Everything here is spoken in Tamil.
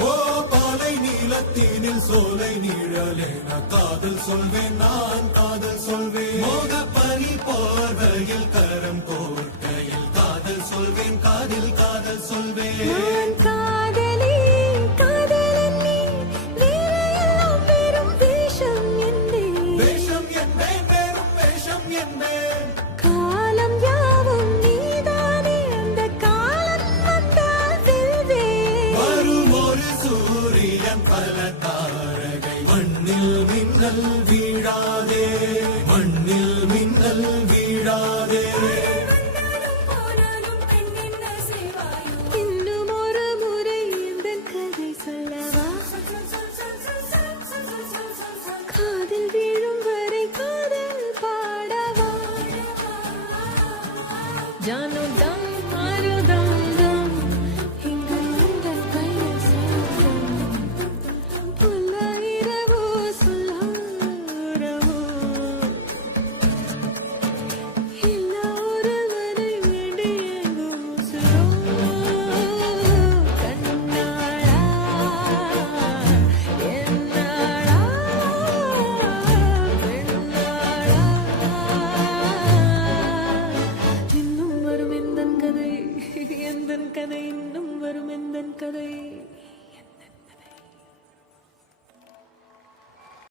ஓ பாலை நீலத்தீனில் சோலை நீழலேன காதல் சொல்வேன் நான் காதல் சொல்வேன் மோக பனி போர்வையில் கரம் கோர்க்கையில் காதல் சொல்வேன் காதில் காதல் சொல்வேன் காதலி காதலன் நீ வேலையெல்லாம் வெறும் வேஷம் என்பேன் வேஷம் என்பேன் வெறும் வேஷம் என்பேன் காலம் யாவும் நீதானே அந்த காலம் வந்தால் வெல்வேன் வரும் ஒரு சூரியன் பல தாரகை மண்ணில் மின்னல் வீழாதே மண்ணில் மின்னல் வீழாதே இன்னும் ஒரு முறை இந்த கதை சொல்லவா காதில் வீழும் வரை காதல் பாடவா ஜானோ ஜான் மாறு